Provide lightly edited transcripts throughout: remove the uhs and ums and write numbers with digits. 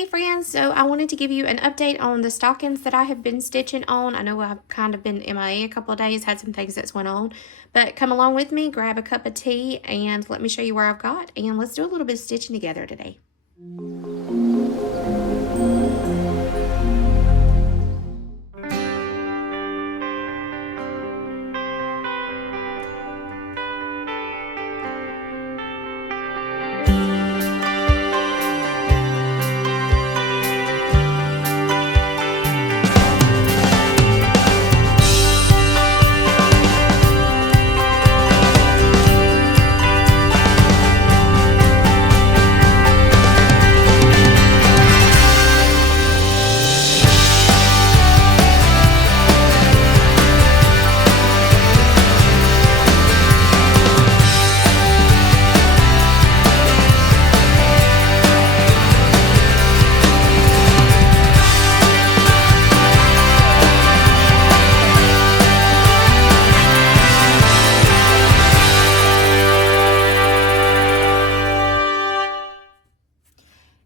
Hey friends, so I wanted to give you an update on the stockings that I have been stitching on. I know I've kind of been MIA a couple of days, had some things that's went on, but come along with me, grab a cup of tea, and let me show you where I've got, and let's do a little bit of stitching together today.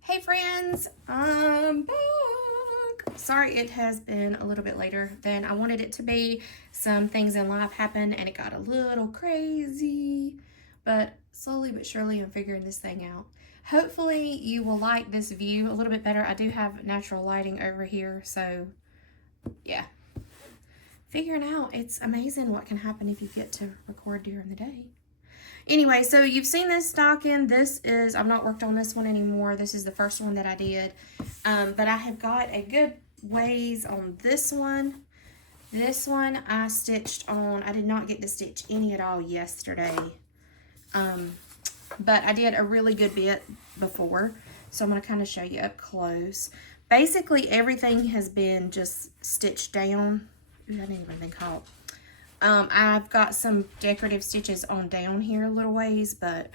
Hey friends, I'm back. Sorry it has been a little bit later than I wanted it to be. Some things in life happened and it got a little crazy, but slowly but surely I'm figuring this thing out. Hopefully you will like this view a little bit better. I do have natural lighting over here, so yeah. Figuring out, it's amazing what can happen if you get to record during the day. Anyway, so you've seen this stocking. This is, I've not worked on this one anymore. This is the first one that I did. But I have got a good ways on this one. This one I stitched on. I did not get to stitch any at all yesterday. But I did a really good bit before. So I'm going to kind of show you up close. Basically, everything has been just stitched down. Ooh, I didn't even think caught. I've got some decorative stitches on down here a little ways, but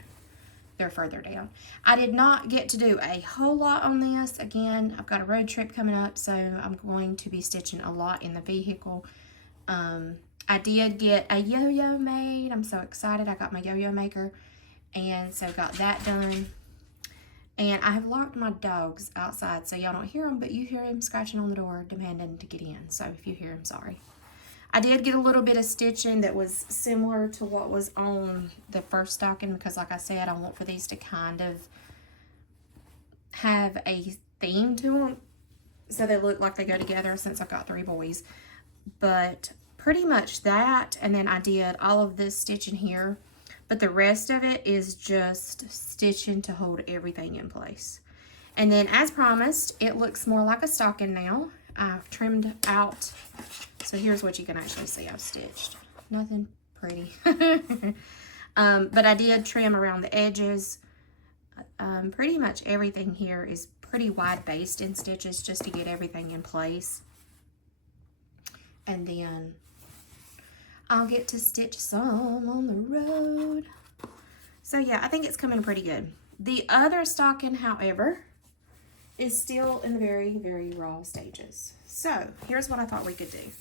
they're further down. I did not get to do a whole lot on this. Again, I've got a road trip coming up, so I'm going to be stitching a lot in the vehicle. I did get a yo-yo made. I'm so excited. I got my yo-yo maker, and so got that done. And I have locked my dogs outside, so y'all don't hear them, but you hear them scratching on the door, demanding to get in. So if you hear them, sorry. I did get a little bit of stitching that was similar to what was on the first stocking because, like I said, I want for these to kind of have a theme to them so they look like they go together since I've got 3 boys. But pretty much that, and then I did all of this stitching here, but the rest of it is just stitching to hold everything in place. And then, as promised, it looks more like a stocking now. I've trimmed out, so here's what you can actually see I've stitched. Nothing pretty. But I did trim around the edges. Pretty much everything here is pretty wide based in stitches just to get everything in place. And then I'll get to stitch some on the road. So yeah, I think it's coming pretty good. The other stocking, however, is still in the very, very raw stages. So here's what I thought we could do.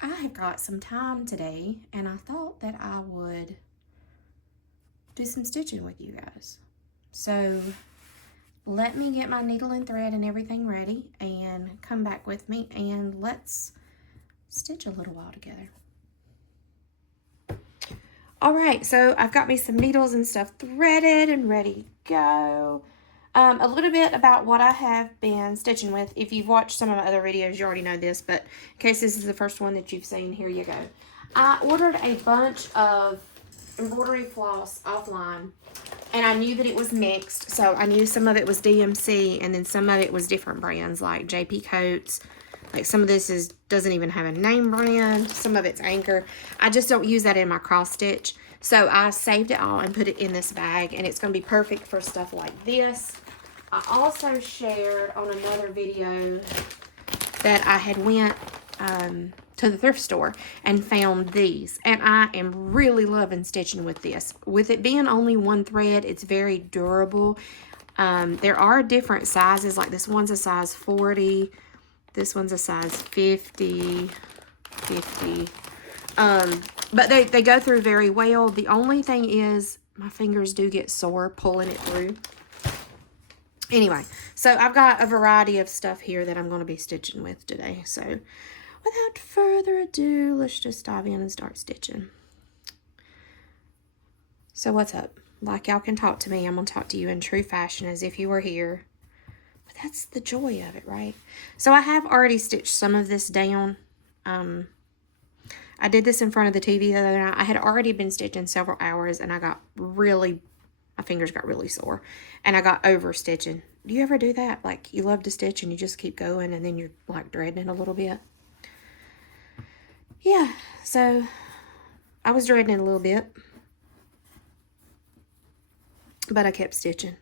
I have got some time today, and I thought that I would do some stitching with you guys. So let me get my needle and thread and everything ready and come back with me, and let's stitch a little while together. All right, so I've got me some needles and stuff threaded and ready to go. A little bit about what I have been stitching with. If you've watched some of my other videos, you already know this, but in case this is the first one that you've seen, here you go. I ordered a bunch of embroidery floss offline, and I knew that it was mixed, so I knew some of it was DMC, and then some of it was different brands, like JP Coats. Like some of this doesn't even have a name brand. Some of it's Anchor. I just don't use that in my cross stitch. So I saved it all and put it in this bag, and it's going to be perfect for stuff like this. I also shared on another video that I had went to the thrift store and found these. And I am really loving stitching with this. With it being only one thread, it's very durable. There are different sizes. Like this one's a size 40. This one's a size 50. But they go through very well. The only thing is my fingers do get sore pulling it through. Anyway, so I've got a variety of stuff here that I'm going to be stitching with today. So without further ado, let's just dive in and start stitching. So what's up? Like y'all can talk to me, I'm going to talk to you in true fashion as if you were here. But that's the joy of it, right? So I have already stitched some of this down. I did this in front of the TV the other night. I had already been stitching several hours and I got really, my fingers got really sore. And I got over stitching. Do you ever do that? Like you love to stitch and you just keep going and then you're like dreading it a little bit? Yeah, so I was dreading it a little bit. But I kept stitching.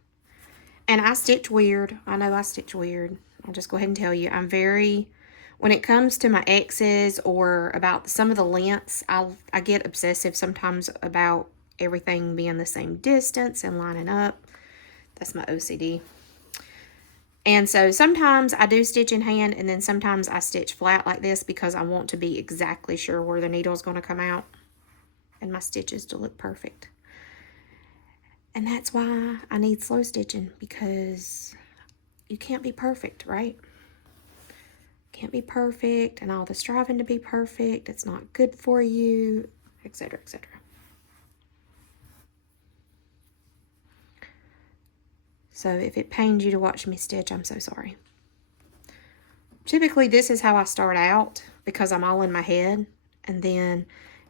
And I stitch weird. I know I stitch weird. I'll just go ahead and tell you. I'm very, when it comes to my X's or about some of the lengths, I get obsessive sometimes about everything being the same distance and lining up. That's my OCD. And so sometimes I do stitch in hand and then sometimes I stitch flat like this because I want to be exactly sure where the needle is going to come out and my stitches to look perfect. And that's why I need slow stitching, because you can't be perfect, right? Can't be perfect, and all the striving to be perfect, it's not good for you, etc., etc. So if it pains you to watch me stitch, I'm so sorry. Typically, this is how I start out because I'm all in my head, and then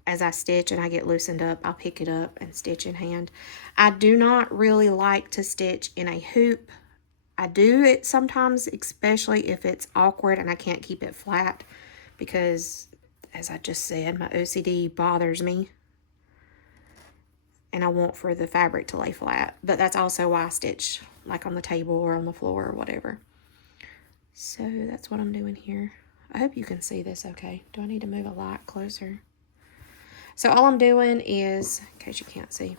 as I stitch and I get loosened up, I'll pick it up and stitch in hand. I do not really like to stitch in a hoop. I do it sometimes, especially if it's awkward and I can't keep it flat because, as I just said, my OCD bothers me. And I want for the fabric to lay flat. But that's also why I stitch like on the table or on the floor or whatever. So that's what I'm doing here. I hope you can see this okay. Do I need to move a light closer? So all I'm doing is, in case you can't see,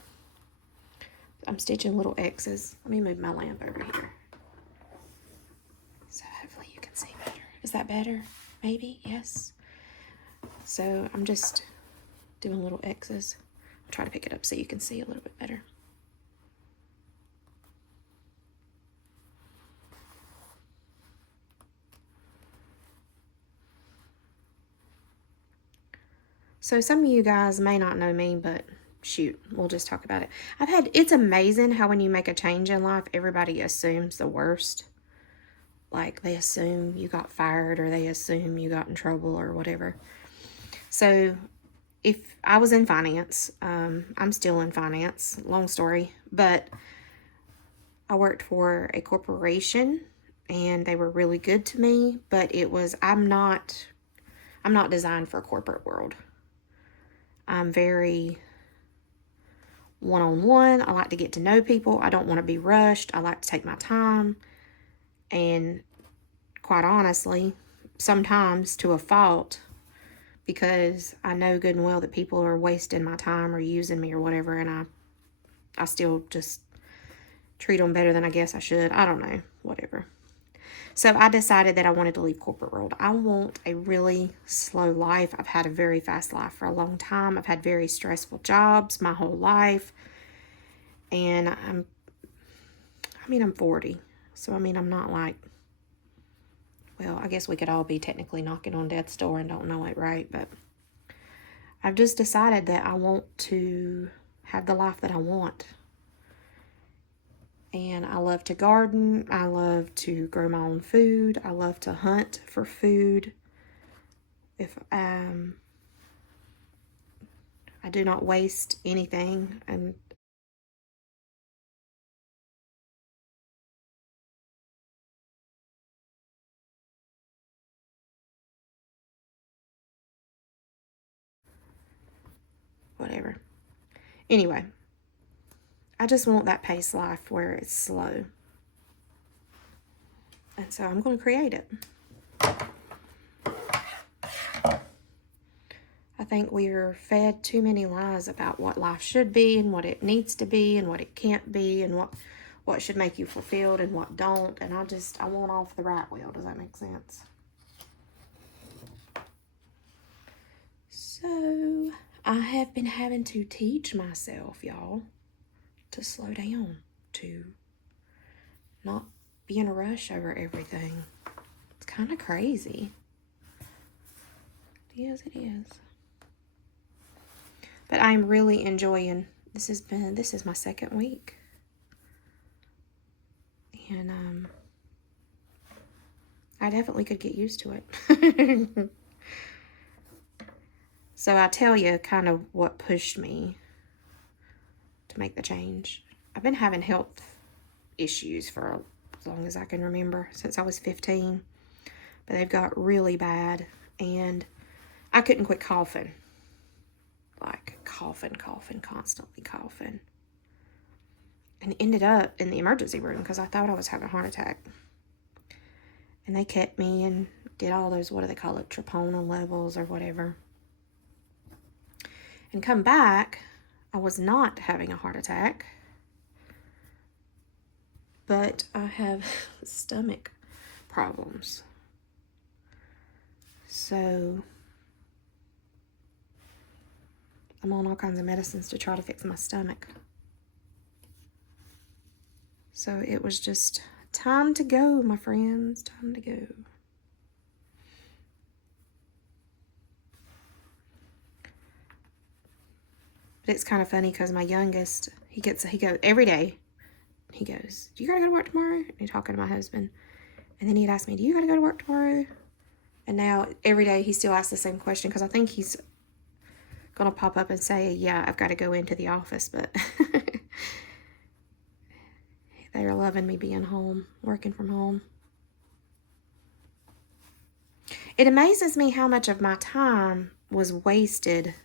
I'm stitching little X's. Let me move my lamp over here. So hopefully you can see better. Is that better? Maybe? Yes. So I'm just doing little X's. I'll try to pick it up so you can see a little bit better. So some of you guys may not know me, but shoot, we'll just talk about it. It's amazing how when you make a change in life, everybody assumes the worst. Like they assume you got fired or they assume you got in trouble or whatever. So if I was in finance, I'm still in finance, long story, but I worked for a corporation and they were really good to me, but I'm not designed for a corporate world. I'm very one-on-one. I like to get to know people. I don't want to be rushed. I like to take my time. And quite honestly, sometimes to a fault, because I know good and well that people are wasting my time or using me or whatever, and I still just treat them better than I guess I should. I don't know, whatever. So I decided that I wanted to leave corporate world. I want a really slow life. I've had a very fast life for a long time. I've had very stressful jobs my whole life. And I'm 40. So, I'm not like, well, I guess we could all be technically knocking on death's door and don't know it, right? But I've just decided that I want to have the life that I want. And I love to garden. I love to grow my own food. I love to hunt for food. I do not waste anything. And whatever. Anyway, I just want that pace life where it's slow. And so I'm going to create it. I think we are fed too many lies about what life should be and what it needs to be and what it can't be and what should make you fulfilled and what don't. And I want off the right wheel. Does that make sense? So I have been having to teach myself, y'all, to slow down, to not be in a rush over everything. It's kind of crazy. It is, it is. But I'm really enjoying, this is my second week. And I definitely could get used to it. So I tell you kind of what pushed me to make the change. I've been having health issues for as long as I can remember, since I was 15. But they've got really bad, and I couldn't quit coughing. Like coughing, constantly coughing. And ended up in the emergency room because I thought I was having a heart attack. And they kept me and did all those, what do they call it, troponin levels or whatever. And come back, I was not having a heart attack. But I have stomach problems. So I'm on all kinds of medicines to try to fix my stomach. So it was just time to go, my friends. Time to go. But it's kind of funny because my youngest, he goes every day. He goes, do you gotta go to work tomorrow? And he's talking to my husband. And then he'd ask me, do you gotta go to work tomorrow? And now every day he still asks the same question because I think he's gonna pop up and say, yeah, I've got to go into the office. But they are loving me being home, working from home. It amazes me how much of my time was wasted.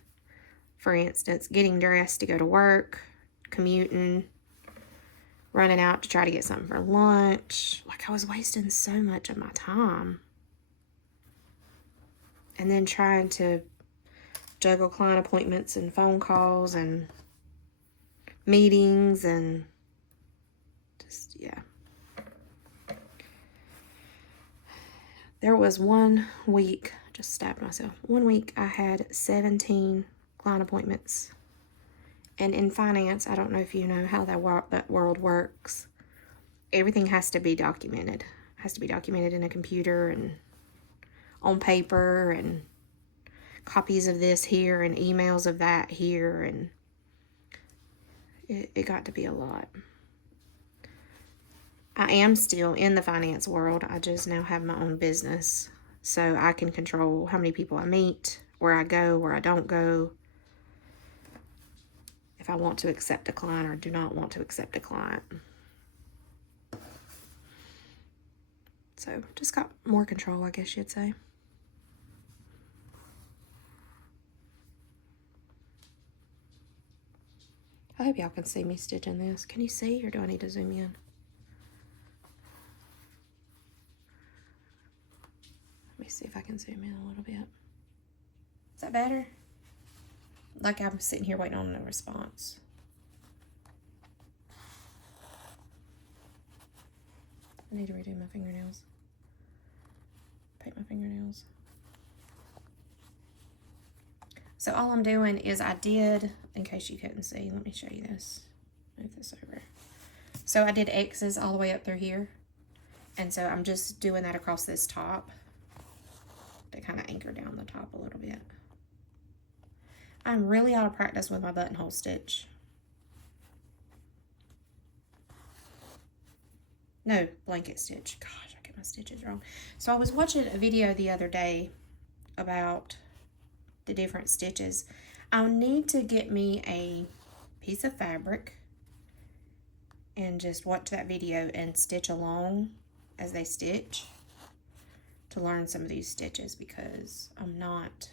For instance, getting dressed to go to work, commuting, running out to try to get something for lunch. Like I was wasting so much of my time. And then trying to juggle client appointments and phone calls and meetings and just, yeah. There was 1 week, just stabbed myself. 1 week I had 17 client appointments. And in finance, I don't know if you know how that world works. Everything has to be documented. It has to be documented in a computer and on paper and copies of this here and emails of that here. And it got to be a lot. I am still in the finance world. I just now have my own business. So I can control how many people I meet, where I go, where I don't go. If I want to accept a client or do not want to accept a client. So just got more control, I guess you'd say. I hope y'all can see me stitching this. Can you see, or do I need to zoom in? Let me see if I can zoom in a little bit. Is that better? Like I'm sitting here waiting on no response. I need to redo my fingernails. Paint my fingernails. So all I'm doing is I did, in case you couldn't see, let me show you this. Move this over. So I did X's all the way up through here. And so I'm just doing that across this top to kind of anchor down the top a little bit. I'm really out of practice with my buttonhole stitch. No, blanket stitch. Gosh, I get my stitches wrong. So I was watching a video the other day about the different stitches. I'll need to get me a piece of fabric and just watch that video and stitch along as they stitch to learn some of these stitches because I'm not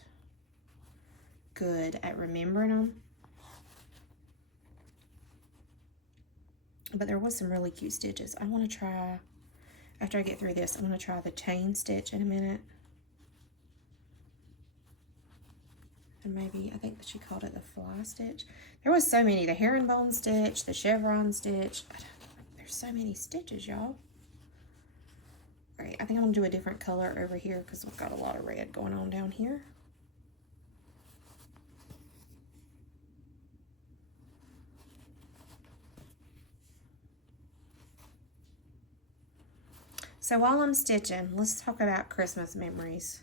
good at remembering them. But there was some really cute stitches. I want to try, after I get through this, I'm going to try the chain stitch in a minute. And maybe, I think that she called it the fly stitch. There was so many. The herringbone stitch, the chevron stitch. There's so many stitches, y'all. All right, I think I'm going to do a different color over here because we've got a lot of red going on down here. So while I'm stitching, let's talk about Christmas memories.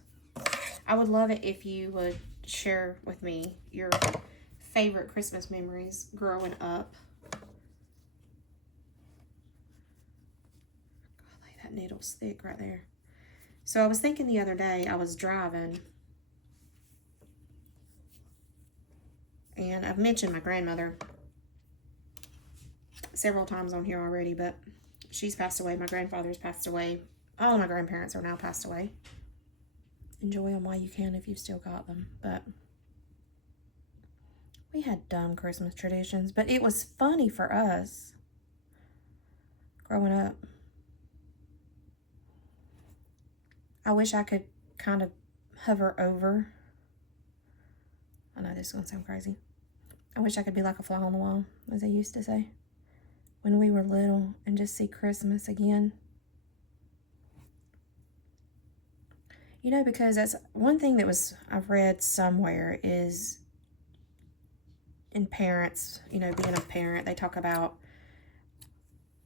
I would love it if you would share with me your favorite Christmas memories growing up. Golly, that needle's thick right there. So I was thinking the other day, I was driving, and I've mentioned my grandmother several times on here already, but she's passed away. My grandfather's passed away. All my grandparents are now passed away. Enjoy them while you can if you've still got them. But we had dumb Christmas traditions, but it was funny for us growing up. I wish I could kind of hover over. I know this is going to sound crazy. I wish I could be like a fly on the wall, as they used to say, when we were little, and just see Christmas again. You know, because that's one thing that I've read somewhere is in parents, you know, being a parent, they talk about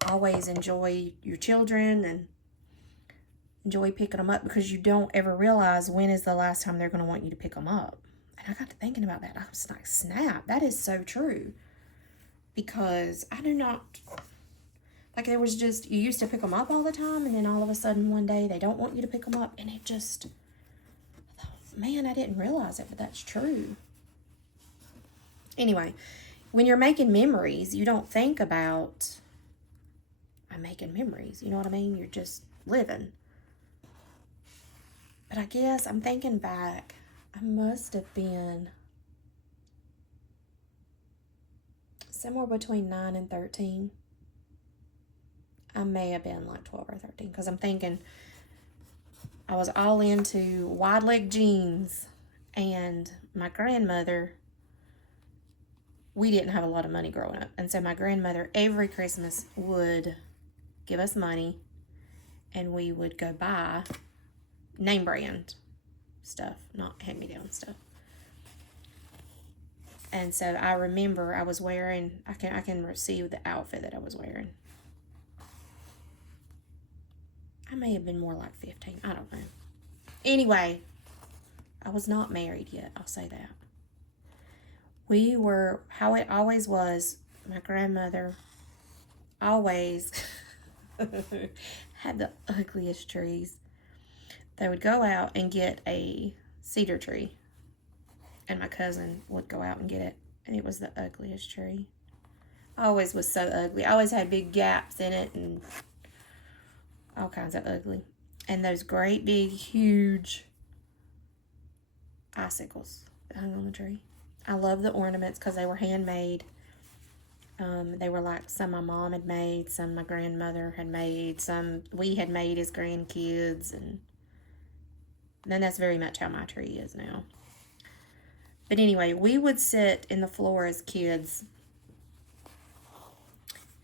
always enjoy your children and enjoy picking them up, because you don't ever realize when is the last time they're going to want you to pick them up. And I got to thinking about that. I was like, snap, that is so true. Because I do not, like, there was just, you used to pick them up all the time, and then all of a sudden one day they don't want you to pick them up, and it just, man, I didn't realize it, but that's true. Anyway, when you're making memories, you don't think about, I'm making memories, you know what I mean? You're just living. But I guess I'm thinking back, I must have been somewhere between 9 and 13. I may have been like 12 or 13, because I'm thinking I was all into wide leg jeans, and my grandmother, we didn't have a lot of money growing up, and so my grandmother every Christmas would give us money, and we would go buy name brand stuff, not hand-me-down stuff. And so I remember I was wearing, I can see the outfit that I was wearing. I may have been more like 15. I don't know. Anyway, I was not married yet. I'll say that. We were, how it always was, my grandmother always had the ugliest trees. They would go out and get a cedar tree, and my cousin would go out and get it, and it was the ugliest tree. Always was so ugly. Always had big gaps in it and all kinds of ugly. And those great big huge icicles that hung on the tree. I love the ornaments because they were handmade. They were like some my mom had made, some my grandmother had made, some we had made as grandkids, and then that's very much how my tree is now. But anyway, we would sit in the floor as kids,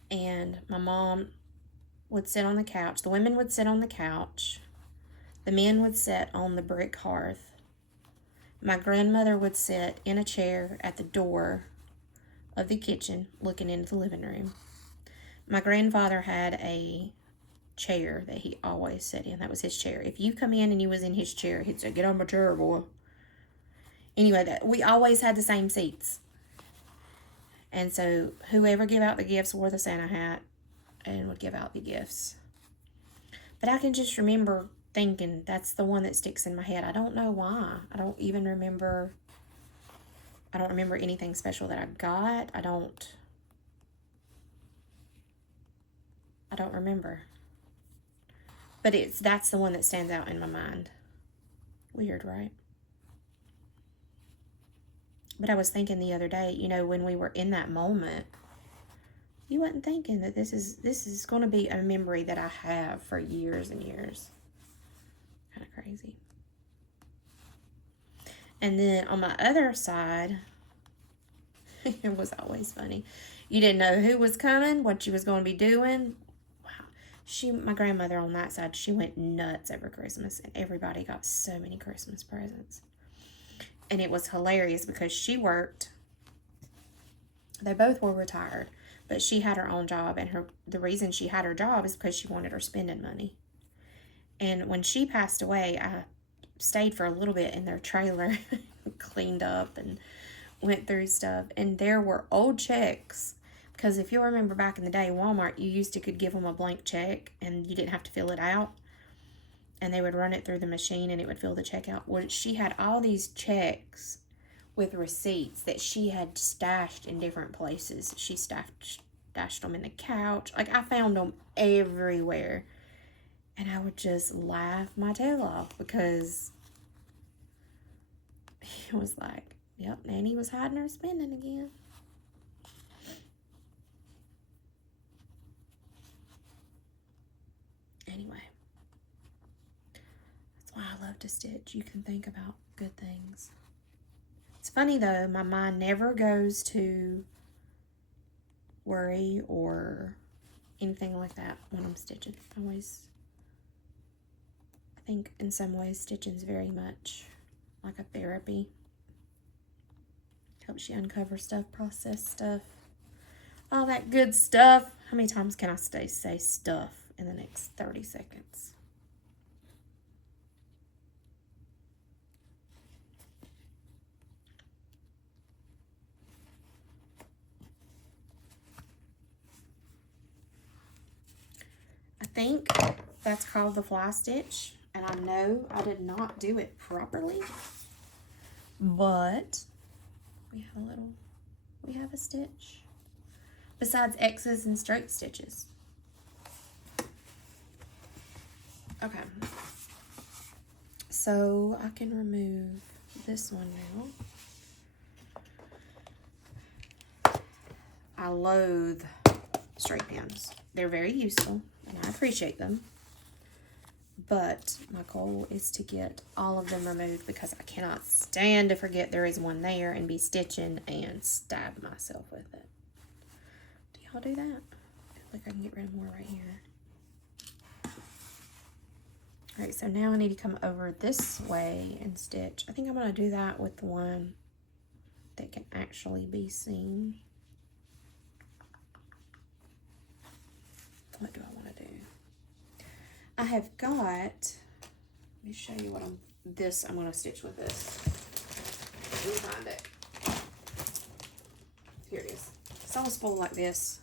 and my mom would sit on the couch. The women would sit on the couch. The men would sit on the brick hearth. My grandmother would sit in a chair at the door of the kitchen looking into the living room. My grandfather had a chair that he always sat in. That was his chair. If you come in and you was in his chair, he'd say, "Get on my chair, boy." Anyway, we always had the same seats. And so whoever gave out the gifts wore the Santa hat and would give out the gifts. But I can just remember thinking, that's the one that sticks in my head. I don't know why. I don't remember anything special that I got. I don't remember. But that's the one that stands out in my mind. Weird, right? But I was thinking the other day, you know, when we were in that moment, you wasn't thinking that this is going to be a memory that I have for years and years. Kind of crazy. And then on my other side, it was always funny. You didn't know who was coming, what you was going to be doing. Wow. My grandmother on that side, she went nuts over Christmas, and everybody got so many Christmas presents. And it was hilarious because she worked. They both were retired, but she had her own job, and the reason she had her job is because she wanted her spending money. And when she passed away, I stayed for a little bit in their trailer, cleaned up and went through stuff. And there were old checks. Because if you remember back in the day, Walmart, you used to could give them a blank check and you didn't have to fill it out. And they would run it through the machine and it would fill the check out. Well, she had all these checks with receipts that she had stashed in different places. She stashed them in the couch. Like, I found them everywhere. And I would just laugh my tail off because it was like, yep, Nanny was hiding her spending again. Anyway, that's why I love to stitch. You can think about good things. It's funny though, my mind never goes to worry or anything like that when I'm stitching. I think in some ways stitching's very much like a therapy. Helps you uncover stuff, process stuff, all that good stuff. How many times can I say stuff in the next 30 seconds? I think that's called the fly stitch, and I know I did not do it properly, but we have a stitch besides X's and straight stitches. Okay, so I can remove this one now. I loathe straight pins. They're very useful and I appreciate them, but my goal is to get all of them removed because I cannot stand to forget there is one there and be stitching and stab myself with it. Do y'all do that? I feel like I can get rid of more right here. Alright, so now I need to come over this way and stitch. I think I'm going to do that with the one that can actually be seen. What do I want to do? I have got, let me show you what I'm going to stitch with this. Let me find it. Here it is. It's on a spool like this.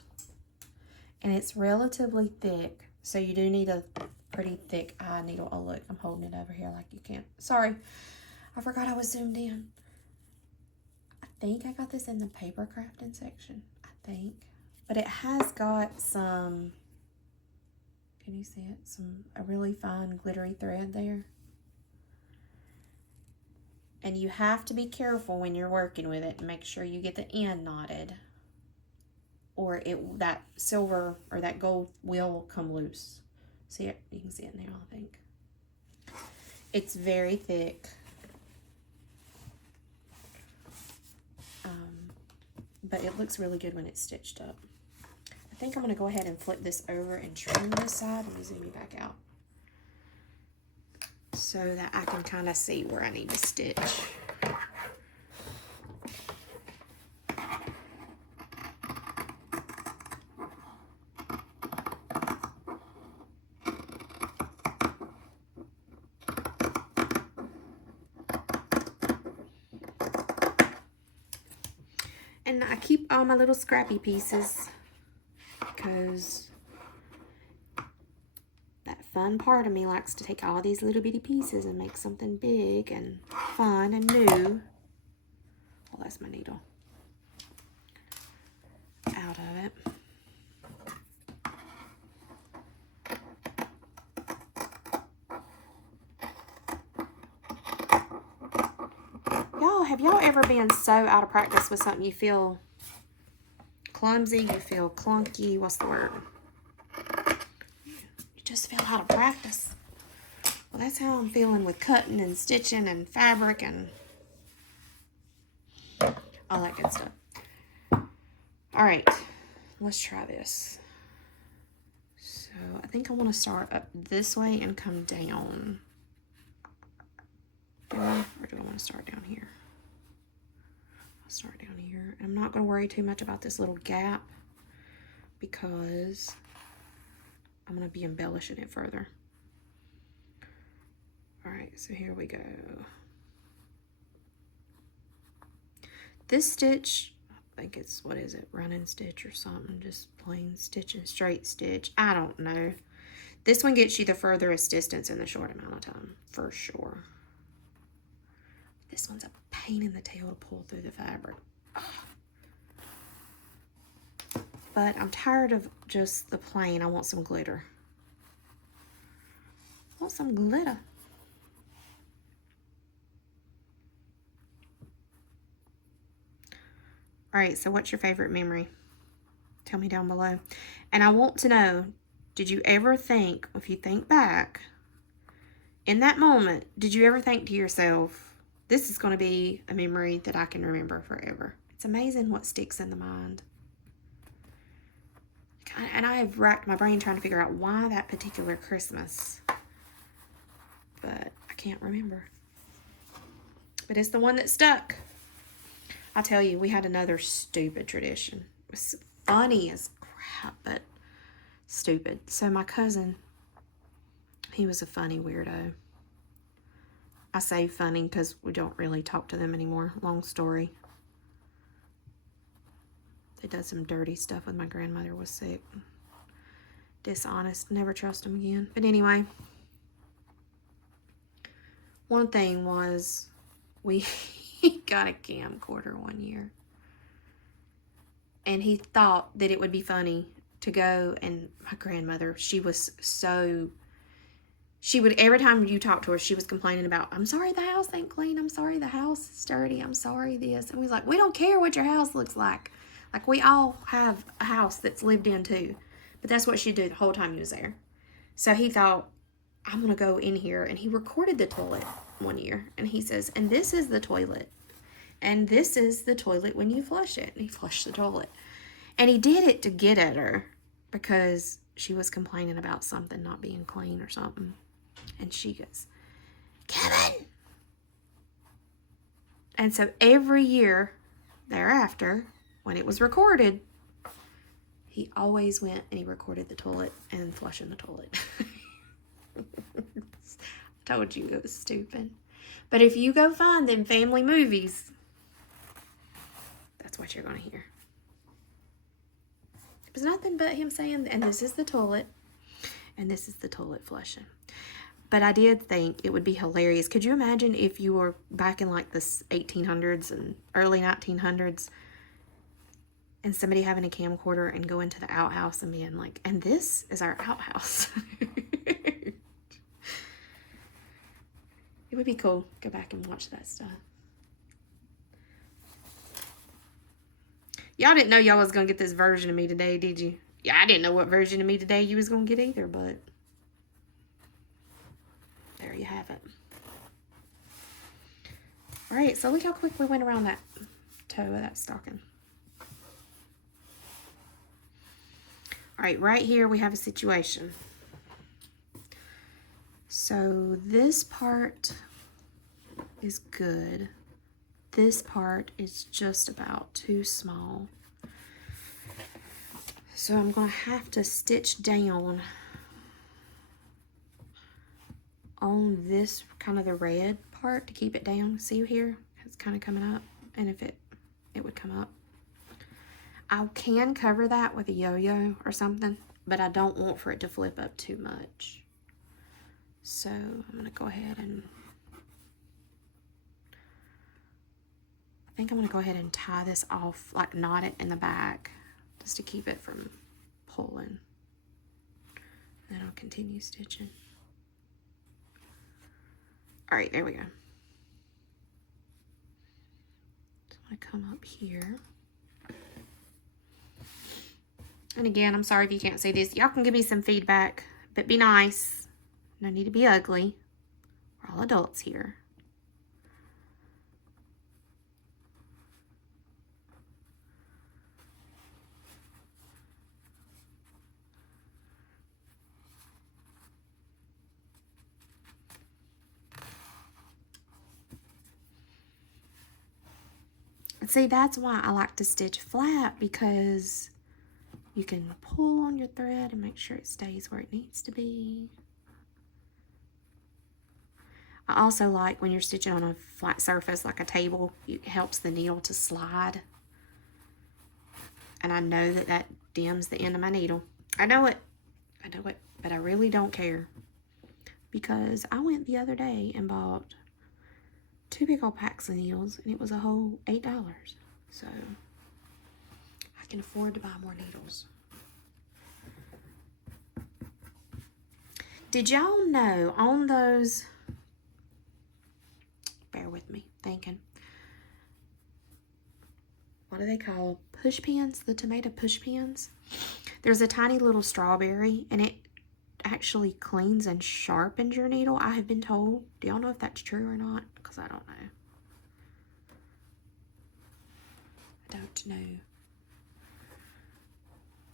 And it's relatively thick, so you do need a pretty thick eye needle. Oh look, I'm holding it over here like you can't. Sorry, I forgot I was zoomed in. I think I got this in the paper crafting section. I think. But it has got some, can you see it? A really fine glittery thread there. And you have to be careful when you're working with it and make sure you get the end knotted, or that silver or that gold will come loose. See it? You can see it now, I think. It's very thick. But it looks really good when it's stitched up. I think I'm going to go ahead and flip this over and trim this side. Let me zoom you back out so that I can kind of see where I need to stitch. And I keep all my little scrappy pieces because that fun part of me likes to take all these little bitty pieces and make something big and fun and new. Oh, that's my needle. Out of it. Have y'all ever been so out of practice with something you feel clumsy, you feel clunky, what's the word? You just feel out of practice. Well, that's how I'm feeling with cutting and stitching and fabric and all that good stuff. All right, let's try this. So I think I want to start up this way and come down. Or do I want to start down here? I'll start down here. I'm not going to worry too much about this little gap because I'm going to be embellishing it further. All right, so here we go. This stitch, I think it's, what is it, running stitch or something, just plain stitch and straight stitch. I don't know. This one gets you the furthest distance in the short amount of time, for sure. This one's a pain in the tail to pull through the fabric. Ugh. But I'm tired of just the plain. I want some glitter. I want some glitter. All right, so what's your favorite memory? Tell me down below. And I want to know, did you ever think, if you think back, in that moment, did you ever think to yourself, this is going to be a memory that I can remember forever? It's amazing what sticks in the mind. And I have racked my brain trying to figure out why that particular Christmas. But I can't remember. But it's the one that stuck. I'll tell you, we had another stupid tradition. It was funny as crap, but stupid. So my cousin, he was a funny weirdo. I say funny because we don't really talk to them anymore. Long story. They did some dirty stuff when my grandmother was sick. Dishonest. Never trust them again. But anyway, one thing was we got a camcorder one year. And he thought that it would be funny to go, and my grandmother, she was so, she would, every time you talk to her, she was complaining about, I'm sorry the house ain't clean, I'm sorry the house is dirty, I'm sorry this. And we was like, we don't care what your house looks like. Like, we all have a house that's lived in too. But that's what she'd do the whole time he was there. So he thought, I'm going to go in here. And he recorded the toilet one year. And he says, and this is the toilet. And this is the toilet when you flush it. And he flushed the toilet. And he did it to get at her because she was complaining about something not being clean or something. And she goes, Kevin! And so every year thereafter, when it was recorded, he always went and he recorded the toilet and flushing the toilet. I told you it was stupid. But if you go find them family movies, that's what you're going to hear. It was nothing but him saying, and this is the toilet, and this is the toilet flushing. But I did think it would be hilarious. Could you imagine if you were back in like the 1800s and early 1900s and somebody having a camcorder and going to the outhouse and being like, and this is our outhouse. It would be cool. Go back and watch that stuff. Y'all didn't know y'all was going to get this version of me today, did you? Yeah, I didn't know what version of me today you was going to get either, but there you have it. All right, so look how quick we went around that toe of that stocking. All right, right here we have a situation. So this part is good. This part is just about too small. So I'm going to have to stitch down on this kind of the red part to keep it down. See here? It's kind of coming up. And if it would come up. I can cover that with a yo-yo or something, but I don't want for it to flip up too much. So I'm going to go ahead and I think I'm going to go ahead and tie this off, like knot it in the back just to keep it from pulling. Then I'll continue stitching. All right, there we go. So I'm going to come up here. And again, I'm sorry if you can't see this. Y'all can give me some feedback, but be nice. No need to be ugly. We're all adults here. See, that's why I like to stitch flat, because you can pull on your thread and make sure it stays where it needs to be. I also like when you're stitching on a flat surface like a table, it helps the needle to slide. And I know that that dims the end of my needle. I know it, but I really don't care. Because I went the other day and bought 2 big old packs of needles, and it was a whole $8. So I can afford to buy more needles. Did y'all know on those, bear with me, thinking, what do they call push pins? The tomato push pins. There's a tiny little strawberry, and it actually cleans and sharpens your needle, I have been told. Do y'all know if that's true or not? Because I don't know. I don't know.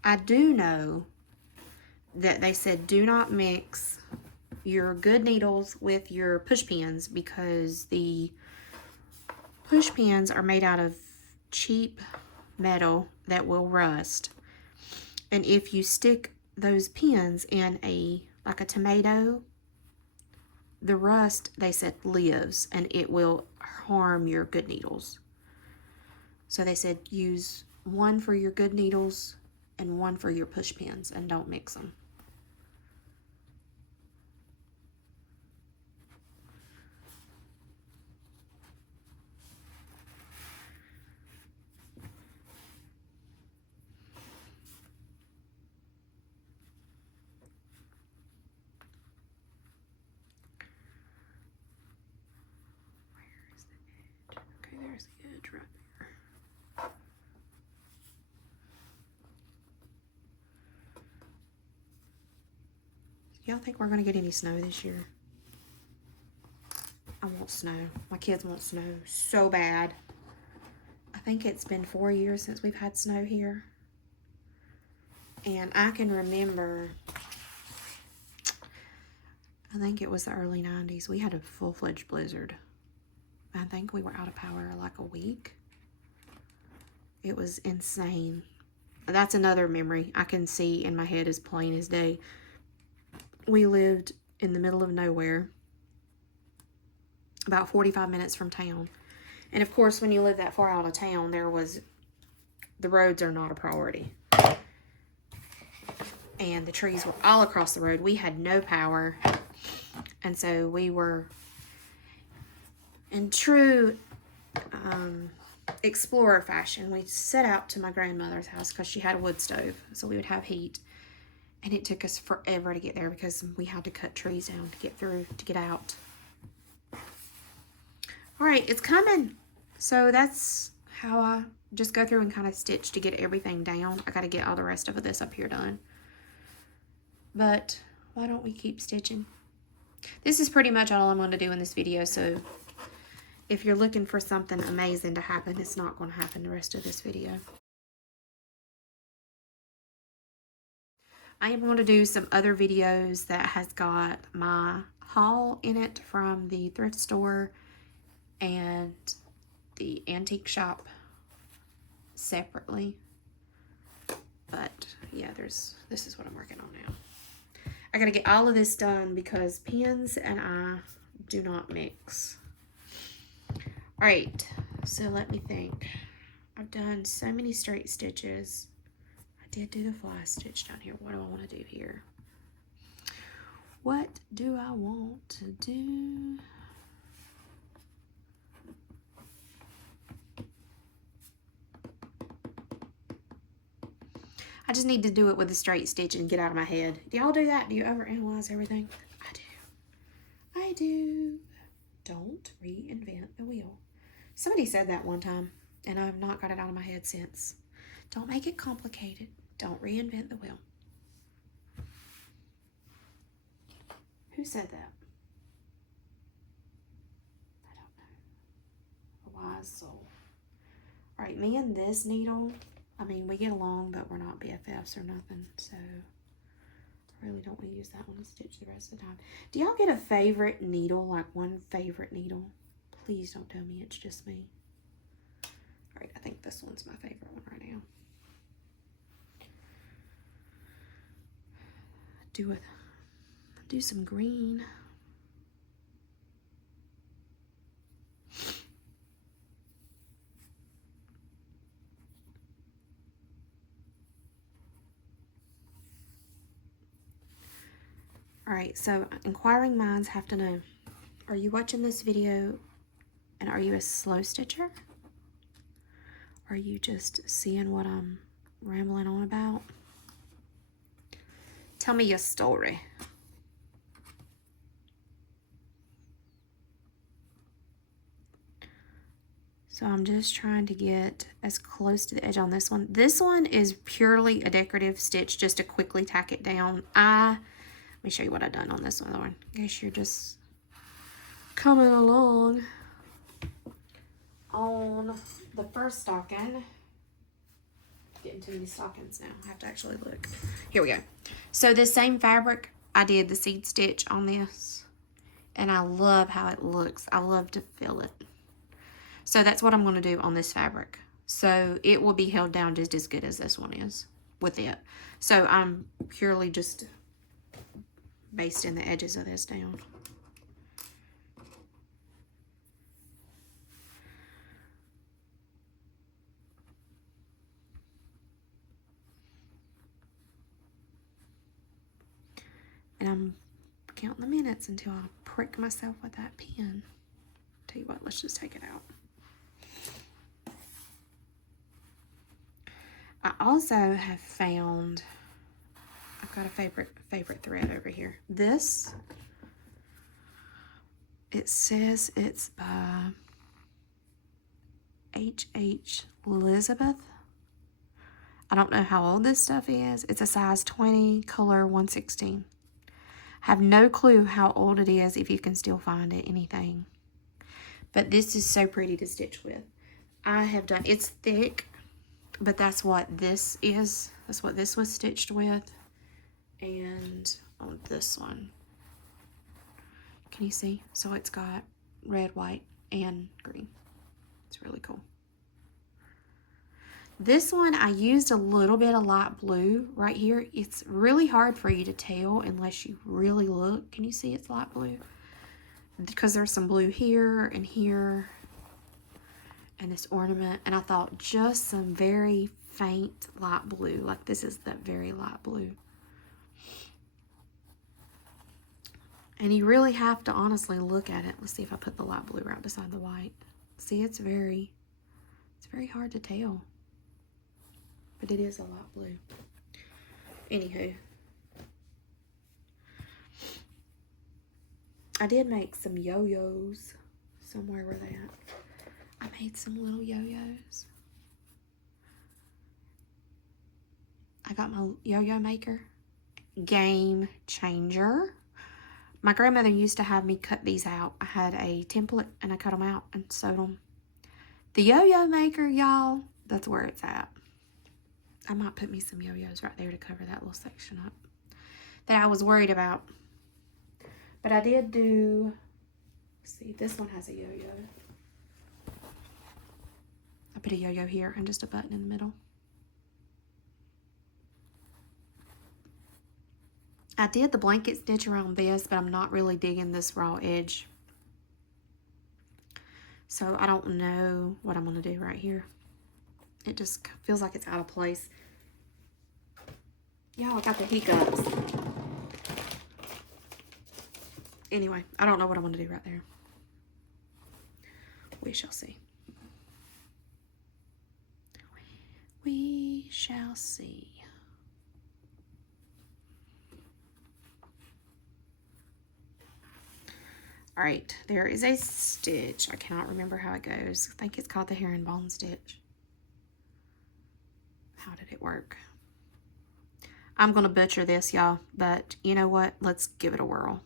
I do know that they said do not mix your good needles with your push pins, because the push pins are made out of cheap metal that will rust. And if you stick those pins in like a tomato, the rust, they said, lives, and it will harm your good needles. So they said use one for your good needles and one for your push pins, and don't mix them. Okay, there's the edge right there. Y'all think we're gonna get any snow this year? I want snow. My kids want snow so bad. I think it's been 4 years since we've had snow here. And I can remember, I think it was the early 90s, we had a full-fledged blizzard. I think we were out of power like a week. It was insane. That's another memory I can see in my head as plain as day. We lived in the middle of nowhere, about 45 minutes from town. And of course, when you live that far out of town, the roads are not a priority. And the trees were all across the road. We had no power. And so we were in true explorer fashion. We set out to my grandmother's house because she had a wood stove, so we would have heat. And it took us forever to get there because we had to cut trees down to get through, to get out. All right, it's coming. So that's how I just go through and kind of stitch to get everything down. I got to get all the rest of this up here done. But why don't we keep stitching? This is pretty much all I'm going to do in this video, so if you're looking for something amazing to happen, it's not going to happen the rest of this video. I am going to do some other videos that has got my haul in it from the thrift store and the antique shop separately. But yeah, this is what I'm working on now. I gotta get all of this done because pins and I do not mix. All right, so let me think. I've done so many straight stitches. I did do the fly stitch down here. What do I want to do here? What do I want to do? I just need to do it with a straight stitch and get out of my head. Do y'all do that? Do you overanalyze everything? I do. I do. Don't reinvent the wheel. Somebody said that one time, and I've not got it out of my head since. Don't make it complicated. Don't reinvent the wheel. Who said that? I don't know. A wise soul. All right, me and this needle, I mean, we get along, but we're not BFFs or nothing, so I really don't want to use that one to stitch the rest of the time. Do y'all get a favorite needle, like one favorite needle? Please don't tell me it's just me. All right, I think this one's my favorite one right now. Do some green. All right, so inquiring minds have to know, are you watching this video and are you a slow stitcher? Are you just seeing what I'm rambling on about? Tell me your story. So I'm just trying to get as close to the edge on this one. This one is purely a decorative stitch just to quickly tack it down. Let me show you what I've done on this other one in case you're just coming along. On the first stocking, getting too many stockings now. I have to actually look. Here we go. So this same fabric, I did the seed stitch on this, and I love how it looks. I love to feel it. So that's what I'm going to do on this fabric. So it will be held down just as good as this one is with it. So I'm purely just basting the edges of this down. And I'm counting the minutes until I prick myself with that pen. Tell you what, let's just take it out. I also have found, I've got a favorite thread over here. This, it says it's by H.H. Elizabeth. I don't know how old this stuff is. It's a size 20, color 116. I have no clue how old it is, if you can still find it, anything. But this is so pretty to stitch with. I have done, it's thick, but that's what this is. That's what this was stitched with. And on this one, can you see? So it's got red, white, and green. It's really cool. This one, I used a little bit of light blue right here. It's really hard for you to tell unless you really look. Can you see it's light blue? Because there's some blue here and here and this ornament. And I thought just some very faint light blue. Like this is that very light blue. And you really have to honestly look at it. Let's see if I put the light blue right beside the white. See, it's very hard to tell. But it is a light blue. Anywho. I did make some yo-yos. Somewhere where they at. I made some little yo-yos. I got my yo-yo maker. Game changer. My grandmother used to have me cut these out. I had a template and I cut them out and sewed them. The yo-yo maker, y'all, that's where it's at. I might put me some yo-yos right there to cover that little section up that I was worried about. But I did do, let's see, this one has a yo-yo. I put a yo-yo here and just a button in the middle. I did the blanket stitch around this, but I'm not really digging this raw edge. So I don't know what I'm going to do right here. It just feels like it's out of place. Y'all, I got the hiccups. Anyway, I don't know what I'm going to do right there. We shall see. We shall see. All right, there is a stitch. I cannot remember how it goes. I think it's called the herringbone stitch. How did it work? I'm going to butcher this, y'all, but you know what? Let's give it a whirl.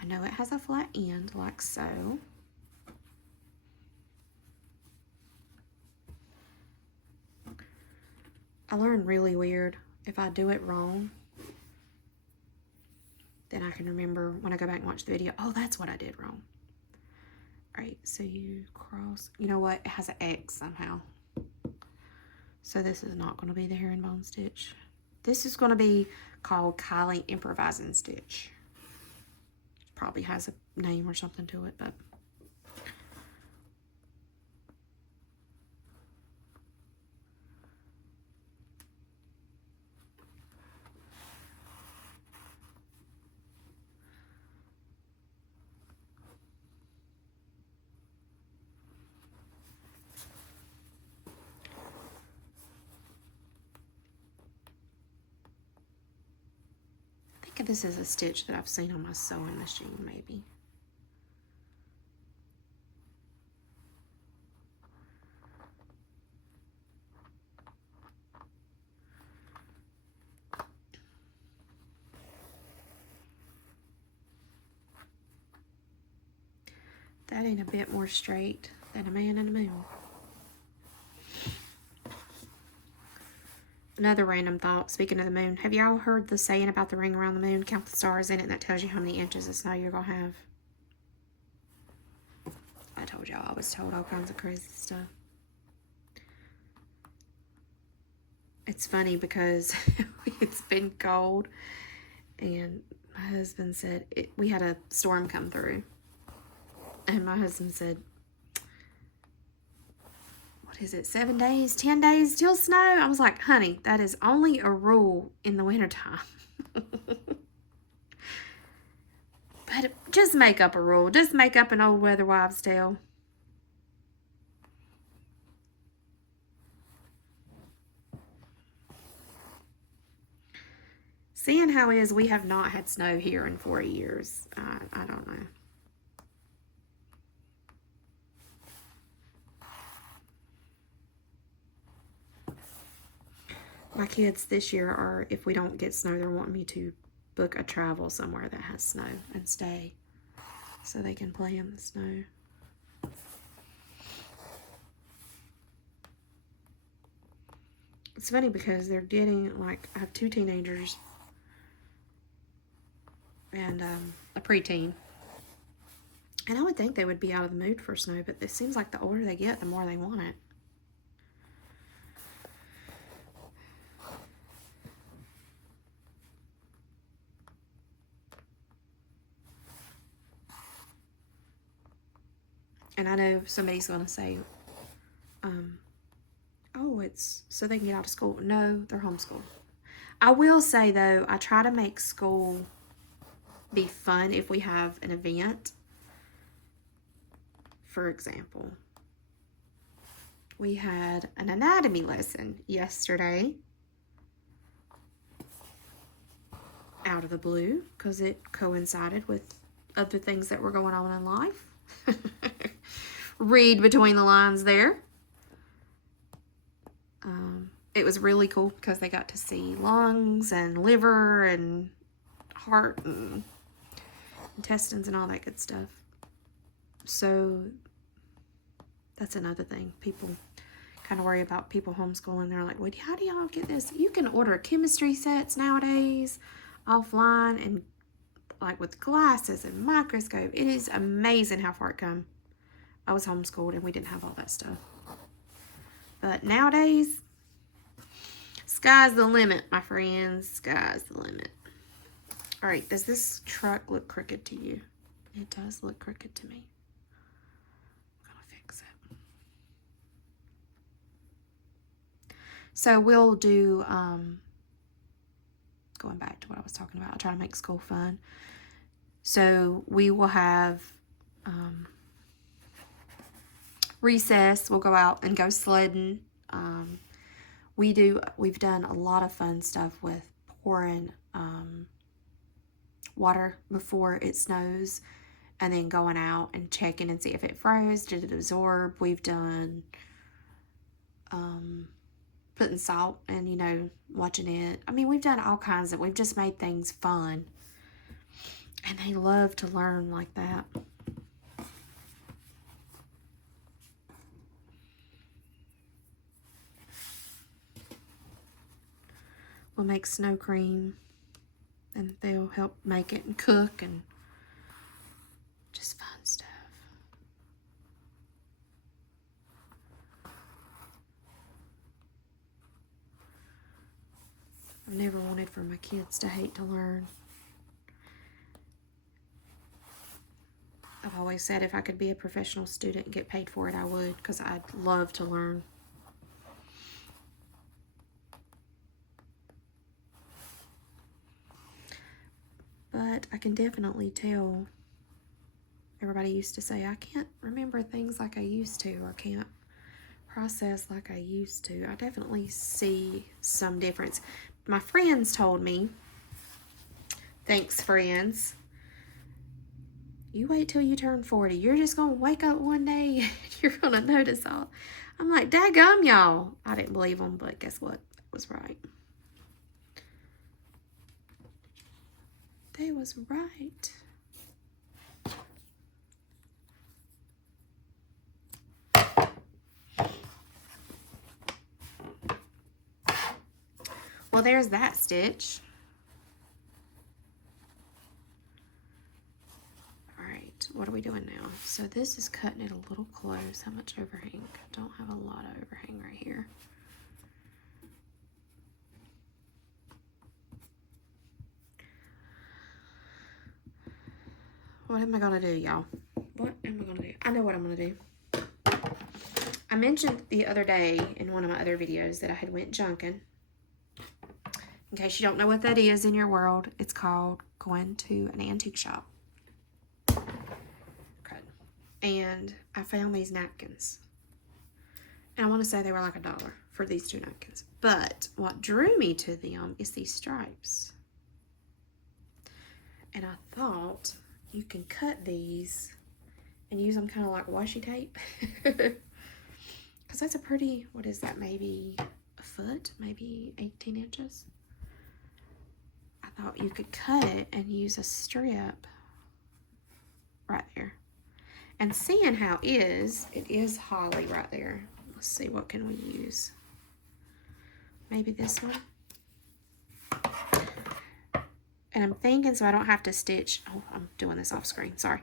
I know it has a flat end like so. I learn really weird. If I do it wrong, then I can remember when I go back and watch the video, oh, that's what I did wrong. All right, so you cross, you know what? It has an X somehow. So this is not going to be the herringbone stitch. This is going to be called Kylie Improvising Stitch. Probably has a name or something to it, but. think this is a stitch that I've seen on my sewing machine, maybe. That ain't a bit more straight than a man in the moon. Another random thought, speaking of the moon, have y'all heard the saying about the ring around the moon? Count the stars in it, and that tells you how many inches of snow you're going to have. I told y'all I was told all kinds of crazy stuff. It's funny because it's been cold, and my husband said, we had a storm come through, and my husband said, what is it, 7 days, 10 days till snow? I was like, honey, that is only a rule in the wintertime. But just make up a rule. Just make up an old weather wives' tale. Seeing how it is, we have not had snow here in 4 years. I don't know. My kids this year are, if we don't get snow, they're wanting me to book a travel somewhere that has snow and stay so they can play in the snow. It's funny because they're getting, like, I have 2 teenagers and a preteen. And I would think they would be out of the mood for snow, but it seems like the older they get, the more they want it. And I know somebody's going to say, oh, it's so they can get out of school. No, they're homeschooled. I will say, though, I try to make school be fun if we have an event. For example, we had an anatomy lesson yesterday out of the blue because it coincided with other things that were going on in life. Read between the lines there. It was really cool because they got to see lungs and liver and heart and intestines and all that good stuff. So that's another thing. People kind of worry about people homeschooling. They're like, wait, how do y'all get this? You can order chemistry sets nowadays offline and like with glasses and microscope. It is amazing how far it come. I was homeschooled and we didn't have all that stuff. But nowadays, sky's the limit, my friends. Sky's the limit. All right, does this truck look crooked to you? It does look crooked to me. I'm gonna fix it. So we'll do, going back to what I was talking about, I'll try to make school fun. So we will have recess. We'll go out and go sledding. We've done a lot of fun stuff with pouring water before it snows and then going out and checking and see if it froze. Did it absorb? We've done putting salt and, you know, watching it. I mean, we've done all kinds of, we've just made things fun. And they love to learn like that. We'll make snow cream and they'll help make it and cook and just fun stuff. I've never wanted for my kids to hate to learn. I've always said if I could be a professional student and get paid for it, I would, because I'd love to learn. But I can definitely tell, everybody used to say, I can't remember things like I used to, or can't process like I used to. I definitely see some difference. My friends told me Thanks, friends. You wait till you turn 40. You're just going to wake up one day and you're going to notice all. I'm like, daggum, y'all. I didn't believe them, but guess what? That was right. They was right. Well, there's that stitch. All right, what are we doing now? So this is cutting it a little close. How much overhang? I don't have a lot of overhang right here. What am I gonna do, y'all? What am I gonna do? I know what I'm gonna do. I mentioned the other day in one of my other videos that I had went junking. In case you don't know what that is in your world, it's called going to an antique shop. Okay. And I found these napkins. And I want to say they were like $1 for these 2 napkins. But what drew me to them is these stripes. And I thought you can cut these and use them kind of like washi tape. Because that's a pretty, what is that, maybe a foot, maybe 18 inches. I thought you could cut it and use a strip right there. And seeing how it is holly right there. Let's see, what can we use? Maybe this one. And I'm thinking so I don't have to stitch. Oh, I'm doing this off screen, sorry.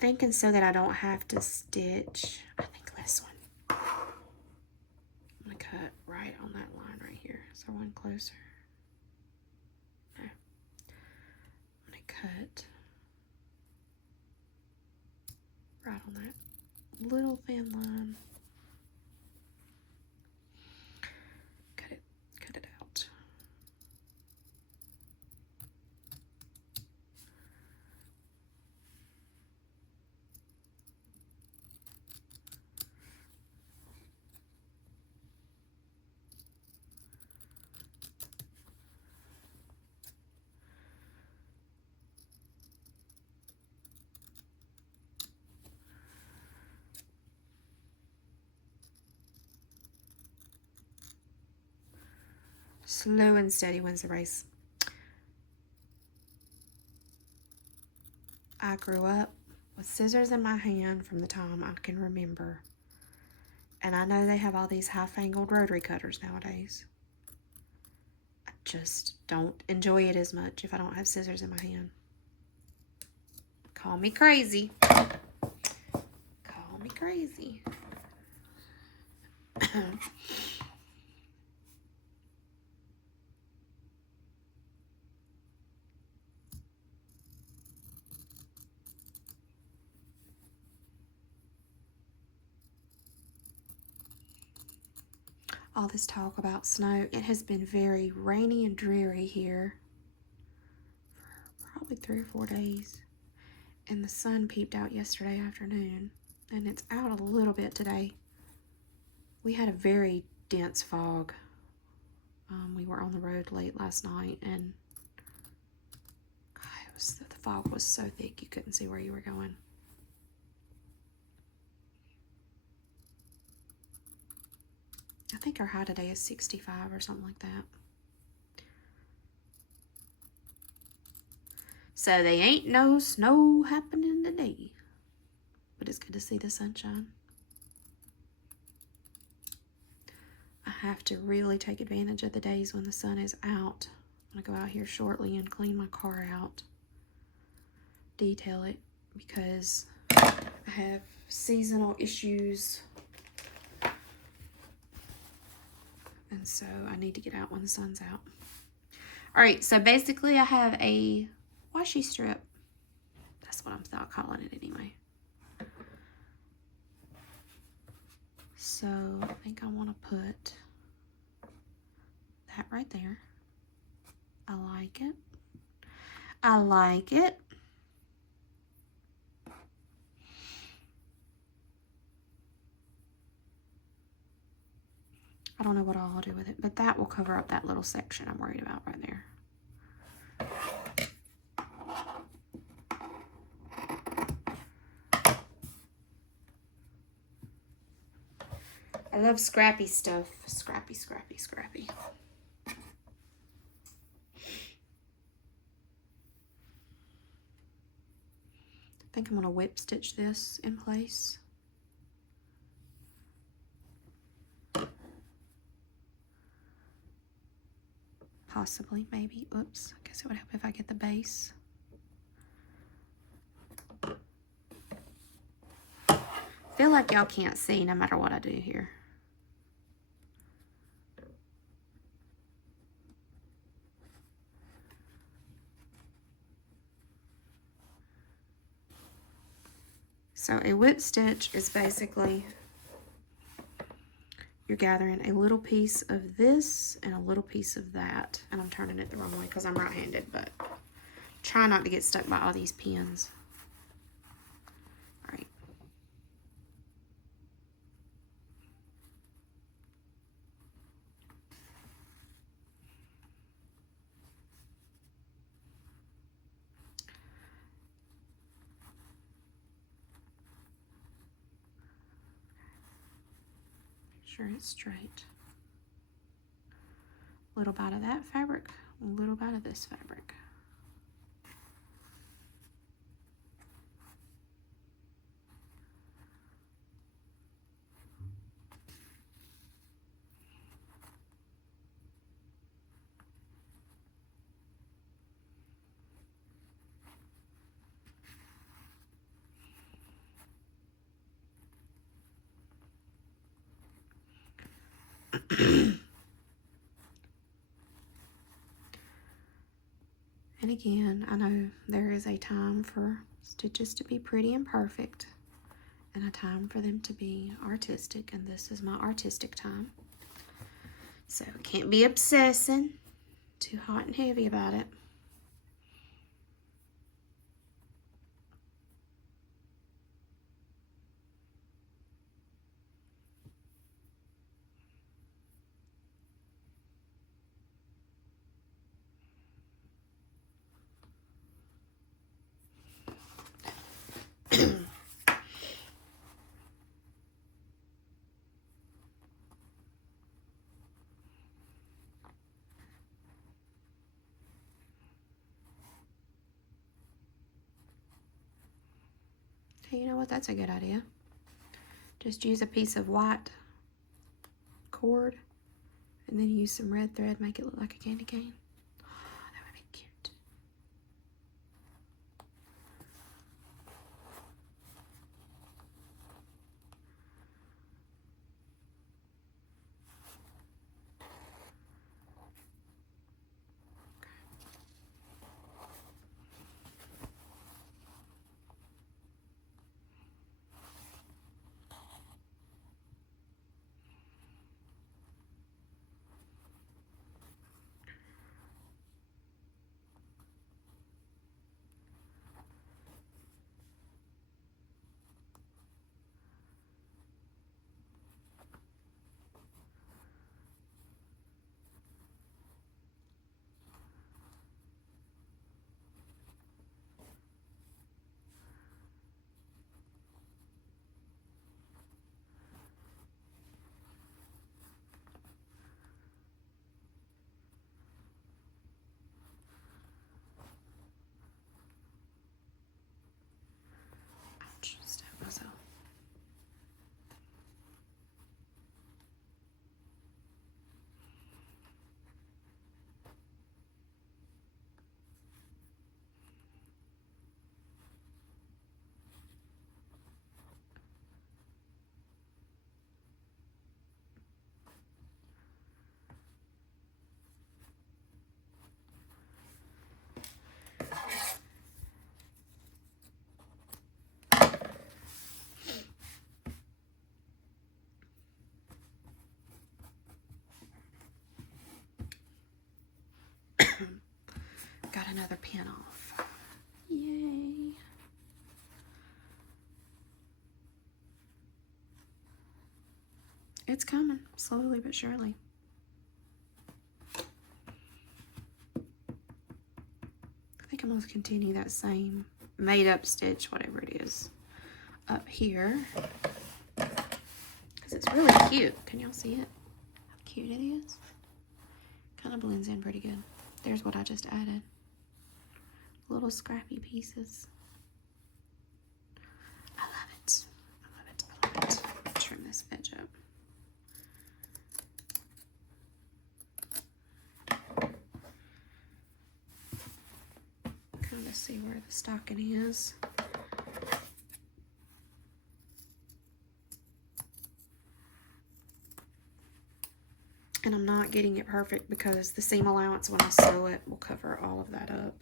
Thinking so that I don't have to stitch, I think this one. I'm gonna cut right on that line right here. Is there one closer? No. I'm gonna cut right on that little thin line. Cut it out. Slow and steady wins the race. I grew up with scissors in my hand from the time I can remember. And I know they have all these half-angled rotary cutters nowadays. I just don't enjoy it as much if I don't have scissors in my hand. Call me crazy. Call me crazy. All this talk about snow, it has been very rainy and dreary here for probably 3 or 4 days. And the sun peeped out yesterday afternoon, and it's out a little bit today. We had a very dense fog. We were on the road late last night, and God, the fog was so thick you couldn't see where you were going. I think our high today is 65 or something like that. So they ain't no snow happening today. But it's good to see the sunshine. I have to really take advantage of the days when the sun is out. I'm going to go out here shortly and clean my car out. Detail it because I have seasonal issues. And so I need to get out when the sun's out. All right, so basically I have a washi strip. That's what I'm calling it anyway. So I think I want to put that right there. I like it. I like it. I don't know what all I'll do with it, but that will cover up that little section I'm worried about right there. I love scrappy stuff. Scrappy, scrappy, scrappy. I think I'm going to whip stitch this in place. Possibly, maybe. Oops. I guess it would help if I get the base. Feel like y'all can't see no matter what I do here. So a whip stitch is basically you're gathering a little piece of this and a little piece of that. And I'm turning it the wrong way because I'm right-handed, but try not to get stuck by all these pins. All right. Make sure it's straight. A little bit of that fabric, a little bit of this fabric. And again, I know there is a time for stitches to be pretty and perfect and a time for them to be artistic, and this is my artistic time. So can't be obsessing, too hot and heavy about it. Hey, you know what? That's a good idea. Just use a piece of white cord and then use some red thread, make it look like a candy cane. Oh, that would be cute. Ouch, stabbed myself. Got another pin off. Yay. It's coming, slowly but surely. I think I'm going to continue that same made up stitch, whatever it is, up here. Because It's really cute. Can y'all see it? How cute it is. Kind of blends in pretty good. There's what I just added. Little scrappy pieces. I love it. I love it. I love it. Trim this edge up. Kind of see where the stocking is. And I'm not getting it perfect because the seam allowance when I sew it will cover all of that up.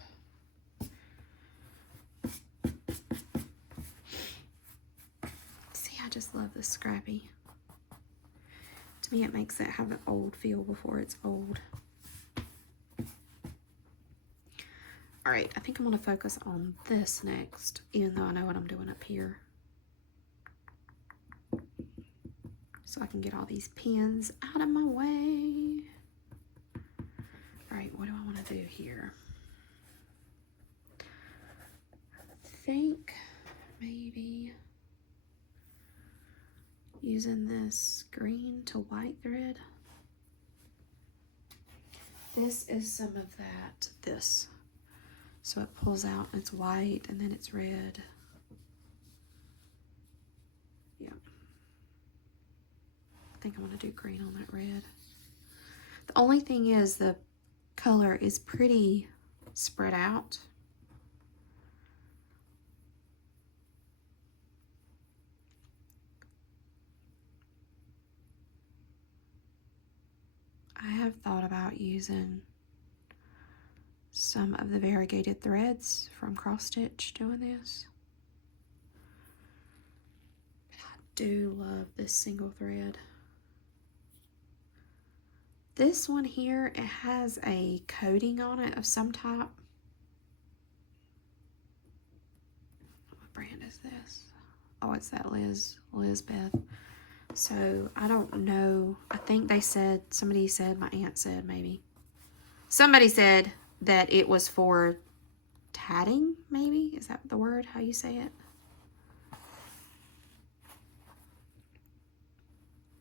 See, I just love this scrappy. To me, it makes it have an old feel before it's old. All right, I think I'm gonna focus on this next, even though I know what I'm doing up here. So I can get all these pins out of my way. All right, what do I want to do here? I think maybe using this green to white thread. This is some of that, this. So it pulls out, it's white, and then it's red. Yeah. I think I'm gonna do green on that red. The only thing is the color is pretty spread out. I have thought about using some of the variegated threads from Cross Stitch doing this. I do love this single thread. This one here, it has a coating on it of some type. What brand is this? Oh, it's that Lizbeth. So I don't know. I think they said, somebody said, my aunt said maybe. Somebody said that it was for tatting, maybe? Is that the word, how you say it?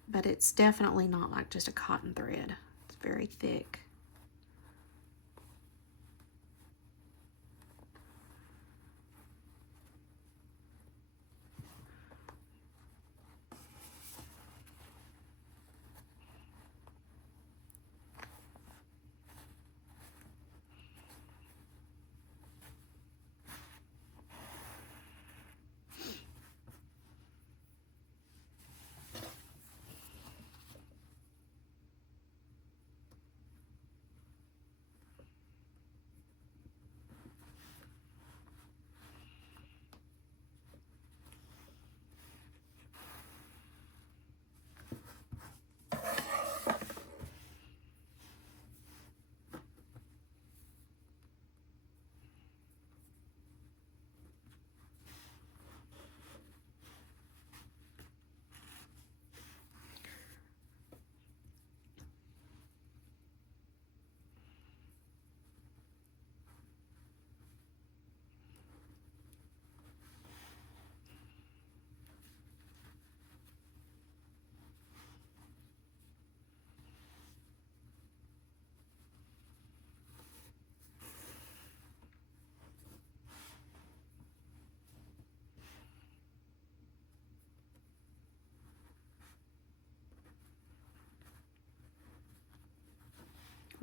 But it's definitely not like just a cotton thread. It's very thick.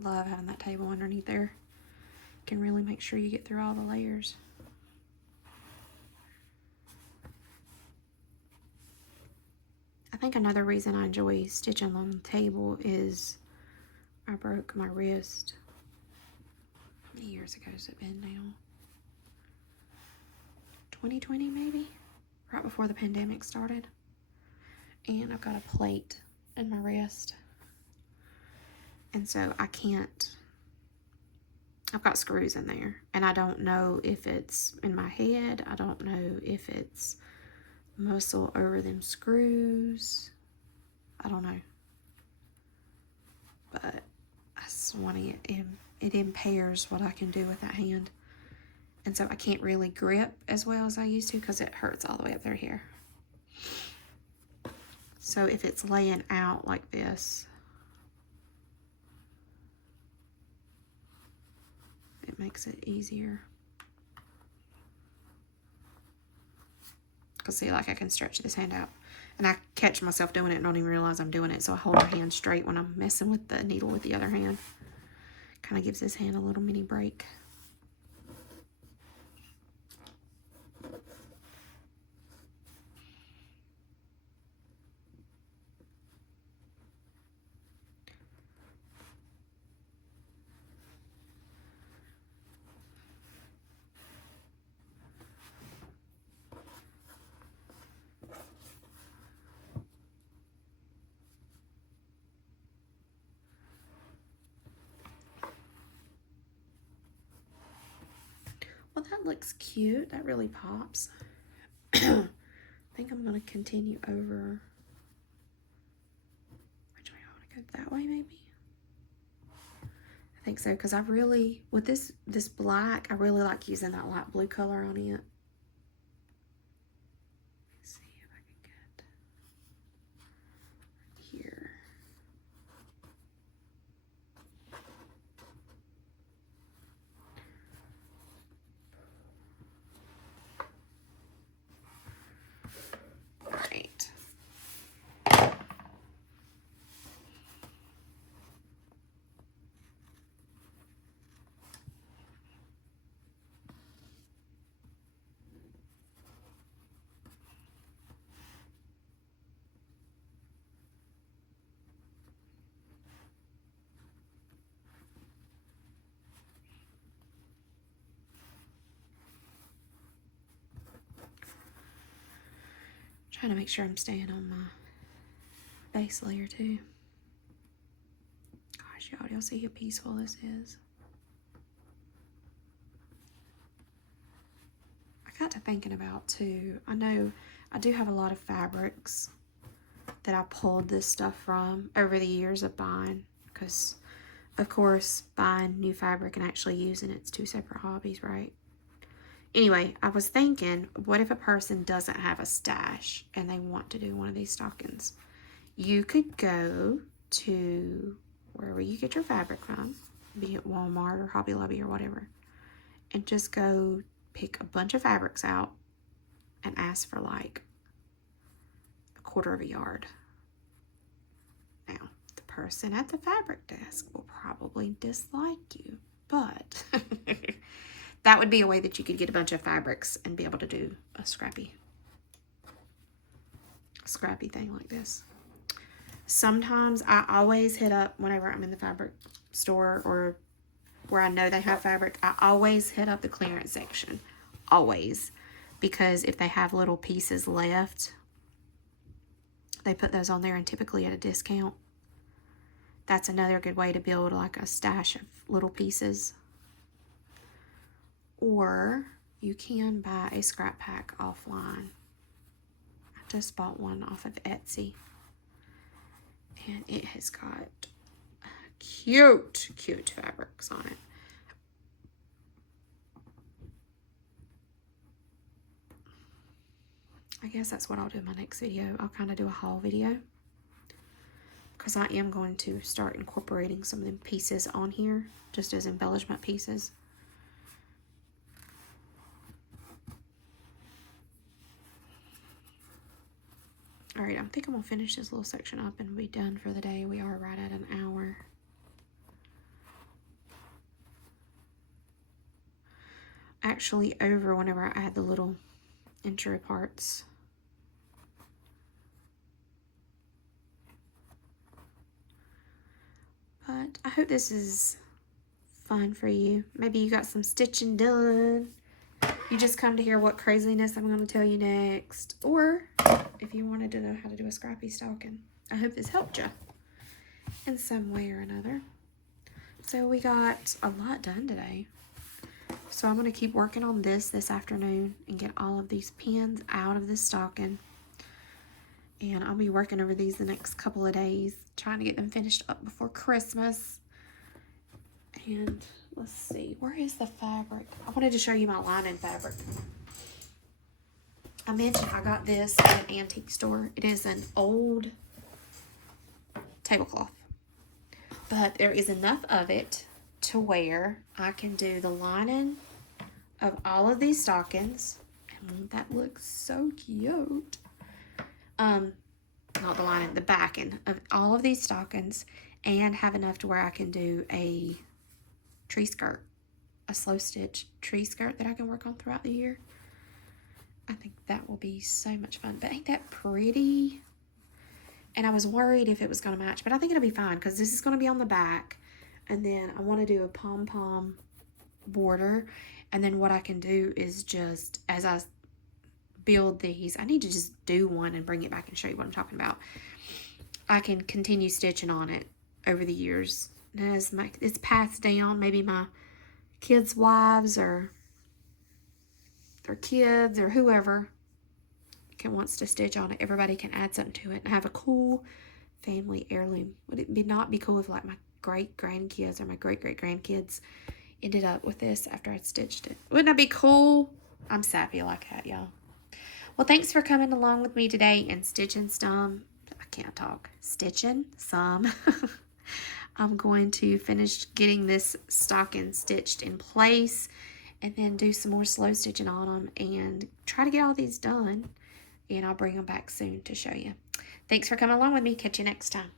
Love having that table underneath there. Can really make sure you get through all the layers. I think another reason I enjoy stitching on the table is I broke my wrist. How many years ago has it been now? 2020 maybe? Right before the pandemic started. And I've got a plate in my wrist. And so I can't, I've got screws in there. And I don't know if it's in my head. I don't know if it's muscle over them screws. I don't know. But I just want to, it impairs what I can do with that hand. And so I can't really grip as well as I used to because it hurts all the way up there here. So if it's laying out like this, it makes it easier. Because see, like I can stretch this hand out. And I catch myself doing it and don't even realize I'm doing it. So I hold my hand straight when I'm messing with the needle with the other hand. Kind of gives this hand a little mini break. Well, that looks cute. That really pops. I think I'm going to continue over. Which way? I want to go that way, maybe? I think so, because I really, with this black, I really like using that light blue color on it. Let's see if I can get here. Right. Trying to make sure I'm staying on my base layer too. Gosh, y'all see how peaceful this is? I got to thinking about too, I know I do have a lot of fabrics that I pulled this stuff from over the years of buying, because of course buying new fabric and actually using it's two separate hobbies, right? Anyway, I was thinking, what if a person doesn't have a stash and they want to do one of these stockings? You could go to wherever you get your fabric from, be it Walmart or Hobby Lobby or whatever, and just go pick a bunch of fabrics out and ask for like a quarter of a yard. Now, the person at the fabric desk will probably dislike you, but that would be a way that you could get a bunch of fabrics and be able to do a scrappy thing like this. Sometimes I always hit up, whenever I'm in the fabric store or where I know they have fabric, I always hit up the clearance section. Always. Because if they have little pieces left, they put those on there, and typically at a discount. That's another good way to build like a stash of little pieces. Or you can buy a scrap pack offline. I just bought one off of Etsy. And it has got cute fabrics on it. I guess that's what I'll do in my next video. I'll kind of do a haul video, because I am going to start incorporating some of them pieces on here just as embellishment pieces. All right, I think I'm gonna finish this little section up and be done for the day. We are right at an hour. Actually, over whenever I add the little intro parts. But I hope this is fun for you. Maybe you got some stitching done. You just come to hear what craziness I'm going to tell you next. Or if you wanted to know how to do a scrappy stocking. I hope this helped you in some way or another. So we got a lot done today. So I'm going to keep working on this afternoon and get all of these pins out of this stocking. And I'll be working over these the next couple of days, trying to get them finished up before Christmas. And let's see, where is the fabric? I wanted to show you my lining fabric. I mentioned I got this at an antique store. It is an old tablecloth, but there is enough of it to where I can do the lining of all of these stockings. And that looks so cute. Not the lining, the backing of all of these stockings, and have enough to where I can do a tree skirt, a slow stitch tree skirt that I can work on throughout the year. I think that will be so much fun. But ain't that pretty? And I was worried if it was going to match, but I think it'll be fine because this is going to be on the back. And then I want to do a pom-pom border. And then what I can do is just, as I build these, I need to just do one and bring it back and show you what I'm talking about. I can continue stitching on it over the years. And as it's passed down, maybe my kids' wives or their kids or whoever wants to stitch on it, everybody can add something to it and have a cool family heirloom. Would it not be cool if like my great grandkids or my great grandkids ended up with this after I'd stitched it? Wouldn't that be cool? I'm sappy like that, y'all. Well, thanks for coming along with me today and stitching some. I can't talk. Stitching some. I'm going to finish getting this stocking stitched in place and then do some more slow stitching on them and try to get all these done. And I'll bring them back soon to show you. Thanks for coming along with me. Catch you next time.